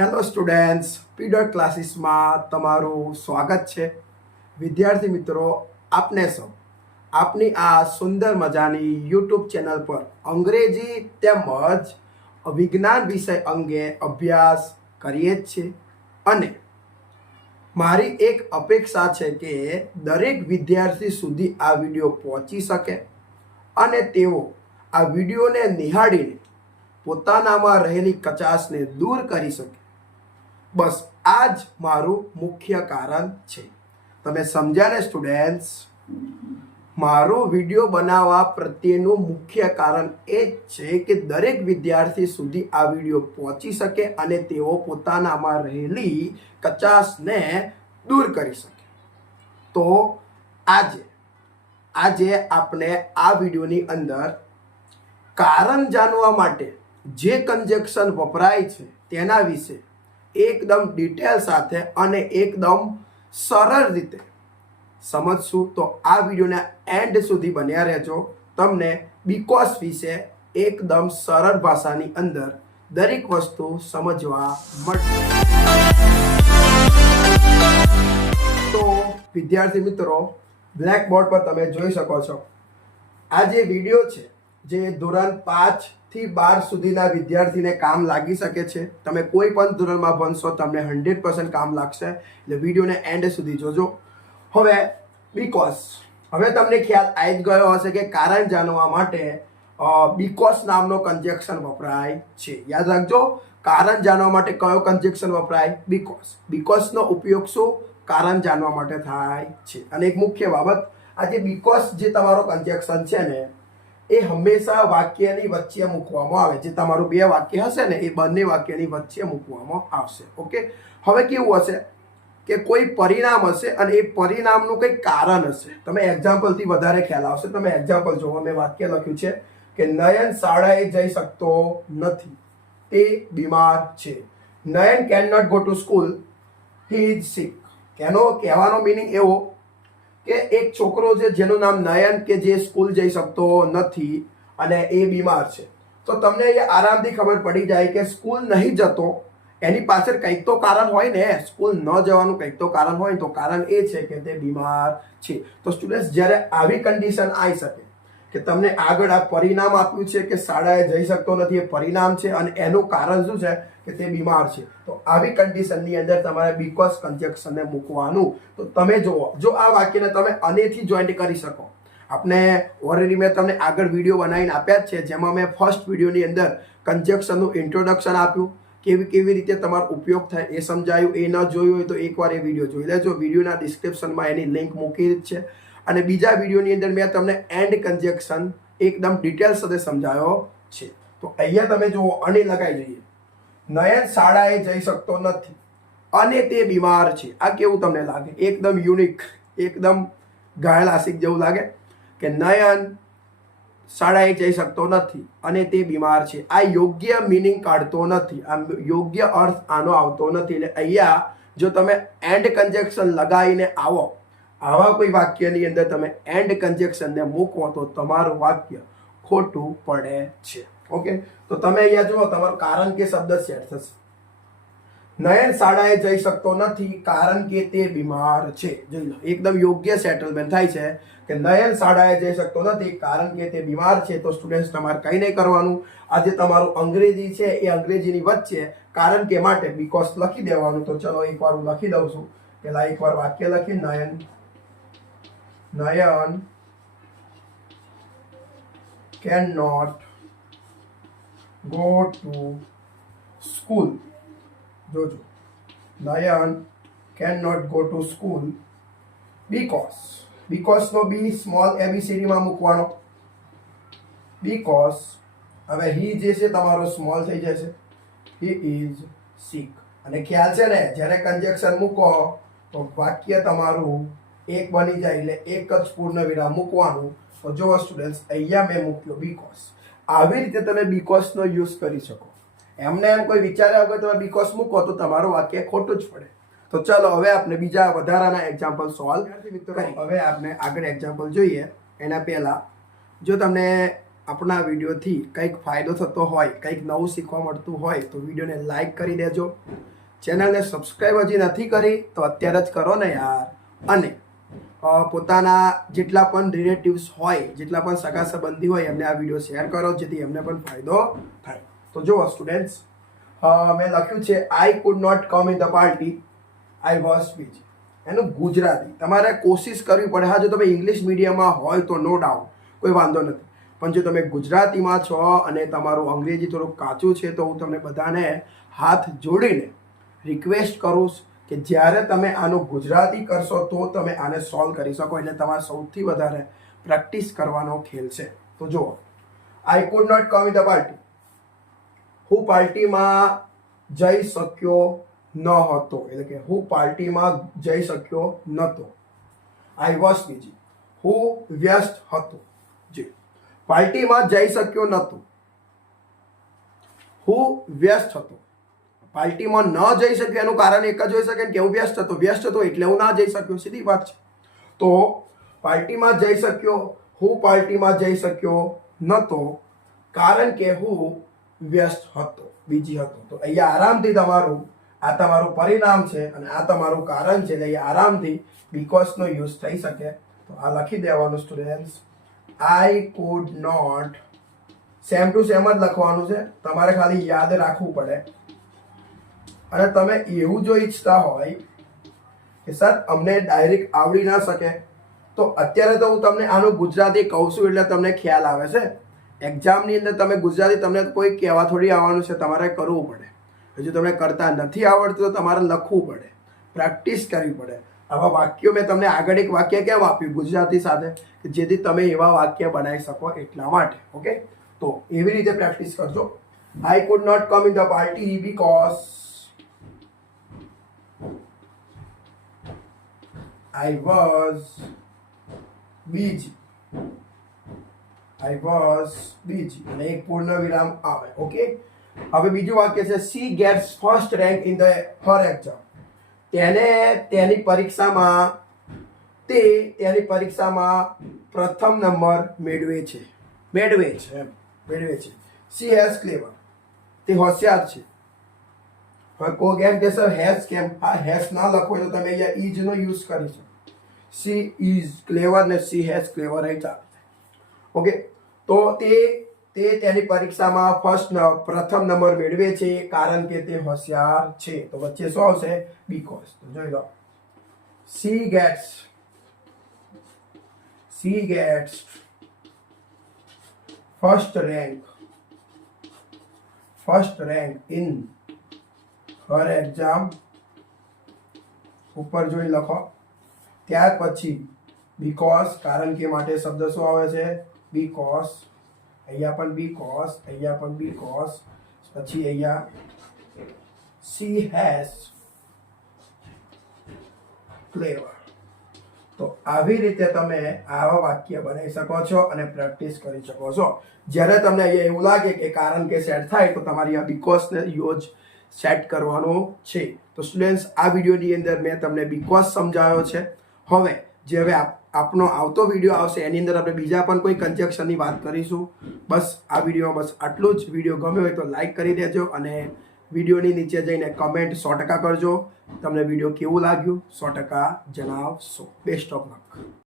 Hello students પીડર ક્લાસીસમાં તમારું સ્વાગત છે. વિદ્યાર્થી મિત્રો, આપને સૌ, આપની આ સુંદર મજાની યુટ્યુબ ચેનલ પર અંગ્રેજી તેમજ વિજ્ઞાન વિષય અંગે અભ્યાસ કરીએ જ છીએ. અને મારી એક અપેક્ષા છે કે દરેક વિદ્યાર્થી સુધી આ વીડિયો પહોંચી શકે અને તેઓ આ વિડીયોને નિહાળીને પોતાનામાં રહેલી કચાશને દૂર કરી શકે. બસ આ જ મારું મુખ્ય કારણ છે. તમે સમજ્યા ને સ્ટુડન્ટ્સ મારો વીડિયો બનાવવા પ્રત્યેનું મુખ્ય કારણ એ જ છે કે દરેક વિદ્યાર્થી સુધી આ વીડિયો પહોંચી શકે અને તેઓ પોતાનામાં રહેલી કચાશને દૂર કરી શકે. તો આજે આજે આપણે આ વિડીયોની અંદર કારણ જાણવા માટે જે કન્જેક્શન વપરાય છે તેના વિશે એકદમ ડિટેલ સાથે અને એકદમ સરળ રીતે. સમજશું તો આ વિડીયોના એન્ડ સુધી બન્યા રહેજો. તમને બીકોસ વિશે એકદમ સરળ ભાષાની અંદર દરેક વસ્તુ સમજવા મળશે. તો વિદ્યાર્થી મિત્રો બ્લેકબોર્ડ પર તમે જોઈ શકો છો. આ જે વીડિયો છે જે ધોરણ પાંચથી બાર સુધીના વિદ્યાર્થીને કામ લાગી શકે છે. તમે કોઈ પણ ધોરણમાં ભણશો, તમને હંડ્રેડ પર્સન્ટ કામ લાગશે. એટલે વિડીયોને એન્ડ સુધી જોજો. હવે બીકોસ હવે તમને ખ્યાલ આવી જ ગયો હશે કે કારણ જાણવા માટે બીકોસ નામનો કન્જેક્શન વપરાય છે. યાદ રાખજો, કારણ જાણવા માટે કયો કન્જેક્શન વપરાય? બીકોસ બીકોસનો ઉપયોગ શું? કારણ જાણવા માટે થાય છે. અને એક મુખ્ય બાબત, આ જે બીકોસ જે તમારો કન્જેક્શન છે ને એ હંમેશા વાક્યની વચ્ચે મૂકવામાં આવે. જે તમારું બે વાક્ય હશે ને, એ બંને વાક્યની વચ્ચે મૂકવામાં આવશે. ઓકે? હવે કેવું હશે કે કોઈ પરિણામ હશે અને એ પરિણામનું કંઈક કારણ હશે. તમે એક્ઝામ્પલથી વધારે ખ્યાલ આવશે. તમે એક્ઝામ્પલ જોવો. મેં વાક્ય લખ્યું છે કે નયન શાળાએ જઈ શકતો નથી. તે બીમાર છે. Nayan can not go to school he is sick એનો કહેવાનો મિનિંગ એવો કે એક છોકરો છે જેનું નામ નયન કે જે સ્કૂલ જઈ શકતો નથી અને એ બીમાર છે. તો તમને એ આરામથી ખબર પડી જાય કે સ્કૂલ નહીં જતો, એની પાછળ કંઈક તો કારણ હોય ને, સ્કૂલ ન જવાનું કંઈક તો કારણ હોય તો કારણ એ છે કે તે બીમાર છે. તો સ્ટુડન્ટ્સ જ્યારે આવી કન્ડિશન આવી શકે, કે તમને આગળ આ પરિણામ આપ્યું છે કે શાળાએ જઈ શકતો નથી, એ પરિણામ છે અને એનું કારણ શું છે? કે તે બીમાર છે. તો આવી કન્ડિશનની અંદર તમારે બીકોસ કન્જેક્શનને મૂકવાનું. તો તમે જુઓ, જો આ વાક્યને તમે અનેથી જોઈન્ટ કરી શકો. આપણે ઓલરેડી મેં તમને આગળ વીડિયો બનાવીને આપ્યા જ છે, જેમાં મેં ફર્સ્ટ વિડીયોની અંદર કન્જેક્શનનું ઇન્ટ્રોડક્શન આપ્યું. કેવી કેવી રીતે તમારો ઉપયોગ થાય એ સમજાયું, એ ન જોયું હોય તો એકવાર એ વીડિયો જોઈ લેજો. વિડીયોના ડિસ્ક્રિપ્શનમાં એની લિંક મૂકી જ છે. અને બીજા વિડીયોની અંદર મેં તમને એન્ડ કન્જેક્શન એકદમ ડિટેલ સાથે સમજાયો છે. તો અહીંયા તમે જુઓ, અને લગાવી દઈએ નયન શાળાએ જઈ શકતો નથી. અને તે બીમાર છે. આ કેવું તમને લાગે? એકદમ યુનિક એકદમ ગાયલાસિક જેવું લાગે કે નયન શાળાએ જઈ શકતો નથી અને તે બીમાર છે. આ યોગ્ય મિનિંગ કાઢતો નથી. આ યોગ્ય અર્થ આનો આવતો નથી. એટલે અહીંયા જો તમે એન્ડ કન્જેક્શન લગાવીને આવો, આવા કોઈ વાક્યની અંદર તમે એન્ડ કન્જેક્શનને મૂકો તો તમારું વાક્ય ખોટું પડે છે. ઓકે તો તમે અહીંયા જુઓ, તમારું કારણ કે શબ્દ સેટ થશે. નયન શાળાએ જઈ શકતો નથી કારણ કે તે બીમાર છે. જોઈ લો, એકદમ યોગ્ય સેટલમેન્ટ થાય છે કે નયન શાળાએ જઈ શકતો નથી કારણ કે તે બીમાર છે, તો સ્ટુડન્ટ્સ તમારે કંઈ નહીં કરવાનું. આજે તમારું અંગ્રેજી છે, એ અંગ્રેજીની વચ્ચે કારણ કે માટે બીકોસ લખી દેવાનું. તો ચલો એકવાર હું લખી દઉં છું. પેલા એકવાર વાક્ય લખી, Nayan Nayan can not go to school. જોજો. Nayan can not go to school because. બીકોઝનો B small એબીસીડીમાં મૂકવાનો. બીકોઝ હવે હી જે છે તમારો સ્મોલ થઈ જશે. He is sick. અને ખ્યાલ છે ને, જ્યારે કન્જેક્શન મૂકો, તો વાક્ય તમારું એક બની જાય એટલે એક જ પૂર્ણ વિરામ મૂકવાનું. તો જો સ્ટુડન્ટ્સ, અહીંયા મેં મૂક્યો બીકોઝ. આવી રીતે તમે બીકોસનો યુઝ કરી શકો. એમને એમ કોઈ વિચાર્યા વગર તમે બીકોસ મૂકો તો તમારું વાક્ય ખોટું જ પડે. તો ચલો હવે આપણે બીજા વધારાના એક્ઝામ્પલ સોલ્વ મિત્રો હવે આપણે આગળ એક્ઝામ્પલ જોઈએ. એના પહેલાં જો તમને આપણા વિડીયોથી કંઈક ફાયદો થતો હોય કંઈક નવું શીખવા મળતું હોય તો વિડીયોને લાઈક કરી દેજો. ચેનલને સબસ્ક્રાઈબ હજી નથી કરી તો અત્યારે જ કરો ને યાર. અને પોતાના જેટલા પણ રિલેટિવ્સ હોય, જેટલા પણ સગા સંબંધી હોય, એમને આ વીડિયો શેર કરો, જેથી એમને પણ ફાયદો થાય. તો જુઓ સ્ટુડન્ટ્સ મેં લખ્યું છે I could not come in the party I was બીજી એનું ગુજરાતી. તમારે કોશિશ કરવી પડે. હા, જો તમે ઇંગ્લિશ મીડિયમમાં હોય તો નો ડાઉટ કોઈ વાંધો નથી. પણ જો તમે ગુજરાતીમાં છો અને તમારું અંગ્રેજી થોડુંક કાચું છે, તો હું તમને બધાને હાથ જોડીને રિક્વેસ્ટ કરું કે જ્યારે તમે આનું ગુજરાતી કરશો, તો તમે આને સોલ્વ કરી શકો. એટલે તમારે સૌથી વધારે પ્રેક્ટિસ કરવાનો ખેલ છે. તો જુઓ I could not come in the party હું પાર્ટીમાં જઈ શક્યો ન હતો. એટલે કે હું પાર્ટીમાં જઈ શક્યો નહોતો આઈ વોઝ બીજી હું વ્યસ્ત હતો. જી. પાર્ટીમાં જઈ શક્યો નહોતો હું વ્યસ્ત હતો. પાર્ટીમાં ન જઈ શક્યો એનું કારણ એક જ હોઈ શકે કે હું વ્યસ્ત હતો વ્યસ્ત હતો એટલે હું ના જઈ શક્યો, સીધી વાત છે. તો પાર્ટીમાં જઈ શક્યો, હું પાર્ટીમાં જઈ શક્યો નહોતો કારણ કે હું વ્યસ્ત હતો, બીજી હતો. તો અહીંયા આરામથી તમારું, આ તમારું પરિણામ છે અને આ તમારું કારણ છે અહીંયા આરામથી બીકોઝનો યુઝ થઈ શકે. તો આ લખી દેવાનું students I could not same to same જ લખવાનું છે. તમારે ખાલી યાદ રાખવું પડે. અને તમે એવું જો ઈચ્છતા હોય કે સર, અમને ડાયરેક્ટ આવડી ના શકે, તો અત્યારે તો હું તમને આનું ગુજરાતી કહું છું એટલે તમને ખ્યાલ આવે છે. એક્ઝામની અંદર તમે ગુજરાતી તમને કોઈ કહેવા થોડી આવવાનું છે, તમારે કરવું પડે. હજુ તમને કરતા નથી આવડતું તો તમારે લખવું પડે. પ્રેક્ટિસ કરવી પડે. આવા વાક્યો મેં તમને આગળ એક વાક્ય કેમ આપ્યું ગુજરાતી સાથે? કે જેથી તમે એવા વાક્ય બનાવી શકો એટલા માટે ઓકે તો એવી રીતે પ્રેક્ટિસ કરજો. I could not come in the party because I was busy. I was busy. અને એક પૂર્ણ વિરામ આવે ઓકે હવે બીજું વાક્ય છે she gets first rank in the her exam તેને તેની પરીક્ષામાં, તે તેની પરીક્ષામાં પ્રથમ નંબર મેળવે છે. મેળવે છે મેળવે છે. સી હેઝ ક્લેવર તે હોશિયાર છે. હવે કે સર હેઝ કેમ? આ હેશ ના લખો તો તમે અહીંયા ઇઝ નો યુઝ કરી શકો. સી ઇઝ ક્લેવર ને સી હેઝ ક્લેવર અહીં ચાલે ઓકે? તો તે તે તેની પરીક્ષામાં ફર્સ્ટ પ્રથમ નંબર મેળવે છે કારણ કે તે હોશિયાર છે. તો વચ્ચે શું આવશે? બીકોઝ તો જોઈ લો. She gets she gets first rank first rank in her exam ઉપર જોઈ લખો. ત્યાર પછી બીકોસ કારણ કે માટે શબ્દ શું આવે છે? બીકોસ અહીંયા પણ બીકોસ અહીંયા પણ બીકોસ પછી અહીંયા સી હેઝ ફ્લેવર. તો આવી રીતે તમે આવા વાક્ય બનાવી શકો છો અને પ્રેક્ટિસ કરી શકો છો. જ્યારે તમને અહીંયા એવું લાગે કે કારણ કે સેટ થાય, તો તમારી આ બીકોસને યોજ સેટ કરવાનો છે. તો સ્ટુડન્ટ્સ આ વિડીયોની અંદર મેં તમને બીકોઝ સમજાવ્યો છે. હવે, જે હવે આપ- આપનો આવતો વીડિયો આવશે, એની અંદર આપણે બીજા પણ કોઈ કન્જેક્શનની વાત કરીશું. બસ, આ વિડીયોમાં બસ આટલું જ. વીડિયો ગમ્યો હોય તો લાઈક કરી દેજો અને વિડીયોની નીચે જઈને કમેન્ટ સો ટકા કરજો. તમને વીડિયો કેવું લાગ્યું? સો ટકા જણાવશો. Best of luck